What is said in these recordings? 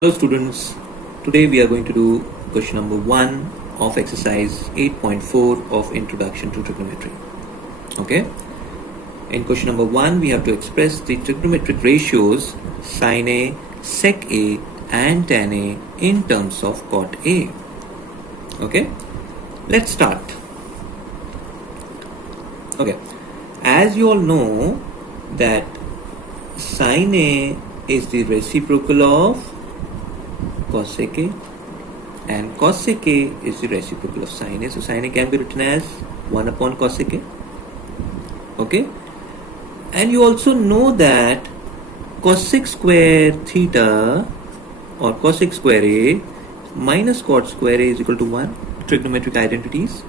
Hello students, today we are going to do question number 1 of exercise 8.4 of Introduction to Trigonometry. Okay, in question number 1 we have to express the trigonometric ratios sin A, sec A and tan A in terms of cot A. Okay, let's start. Okay, as you all know that sin A is the reciprocal of cosec A and cosec A is the reciprocal of sin A. So sin A can be written as 1 upon cosec A. Okay, and you also know that cosec square theta or cosec square A minus cot square A is equal to 1, trigonometric identities,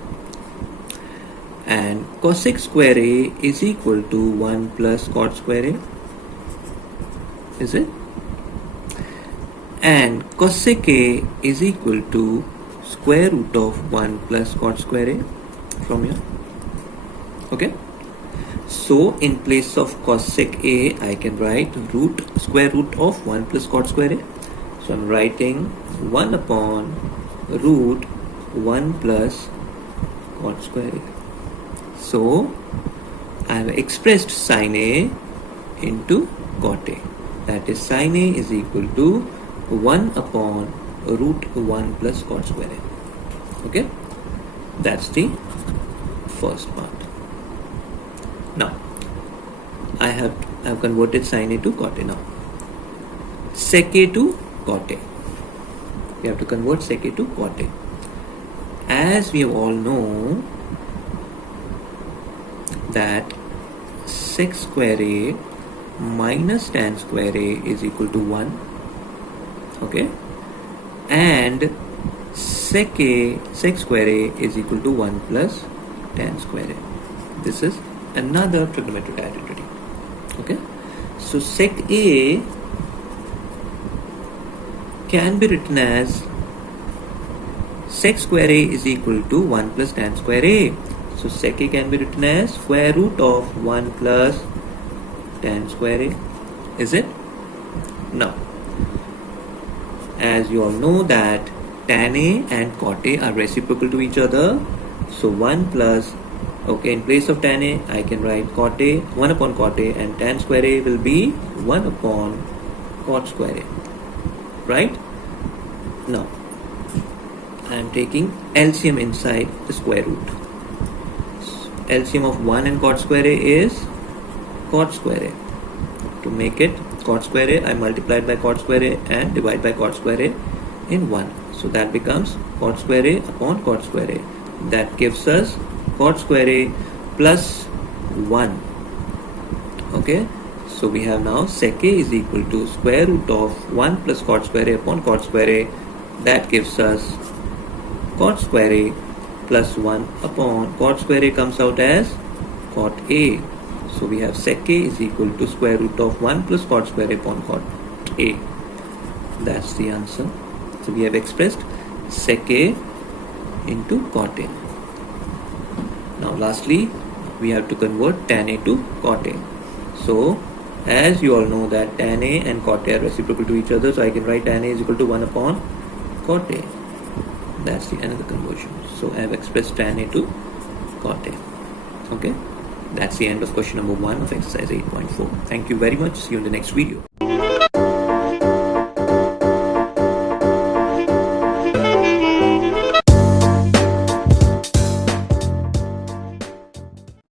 and cosec square A is equal to 1 plus cot square A, is it? And cosec A is equal to square root of 1 plus cot square A from here. Okay, so in place of cosec A I can write square root of 1 plus cot square A. So I'm writing 1 upon root 1 plus cot square A. So I have expressed sin A into cot A, that is sin A is equal to 1 upon root 1 plus cot square A. Okay, that's the first part. Now I have converted sin A to cot A. Now sec A to cot A, we have to convert sec A to cot A. As we all know that sec square A minus tan square A is equal to 1. Okay, and sec square A is equal to 1 plus tan square A. This is another trigonometric identity. Okay, so sec A can be written as sec square A is equal to 1 plus tan square A. So sec A can be written as square root of 1 plus tan square A, is it? Now, as you all know that tan A and cot A are reciprocal to each other, so 1 plus, okay, in place of tan A I can write cot A, 1 upon cot A, and tan square A will be 1 upon cot square A, right? Now I am taking LCM inside the square root. LCM of 1 and cot square A is cot square A. To make it cot square A, I multiplied by cot square A and divide by cot square A in 1. So that becomes cot square A upon cot square A. That gives us cot square A plus 1. Okay, so we have now sec A is equal to square root of 1 plus cot square A upon cot square A. That gives us cot square A plus 1 upon cot square A comes out as cot A. So we have sec A is equal to square root of 1 plus cot square A upon cot A. That's the answer. So we have expressed sec A into cot A. Now lastly, we have to convert tan A to cot A. So as you all know that tan A and cot A are reciprocal to each other, so I can write tan A is equal to 1 upon cot A. That's the another conversion. So I have expressed tan A to cot A. Okay, that's the end of question number 1 of exercise 8.4. Thank you very much. See you in the next video.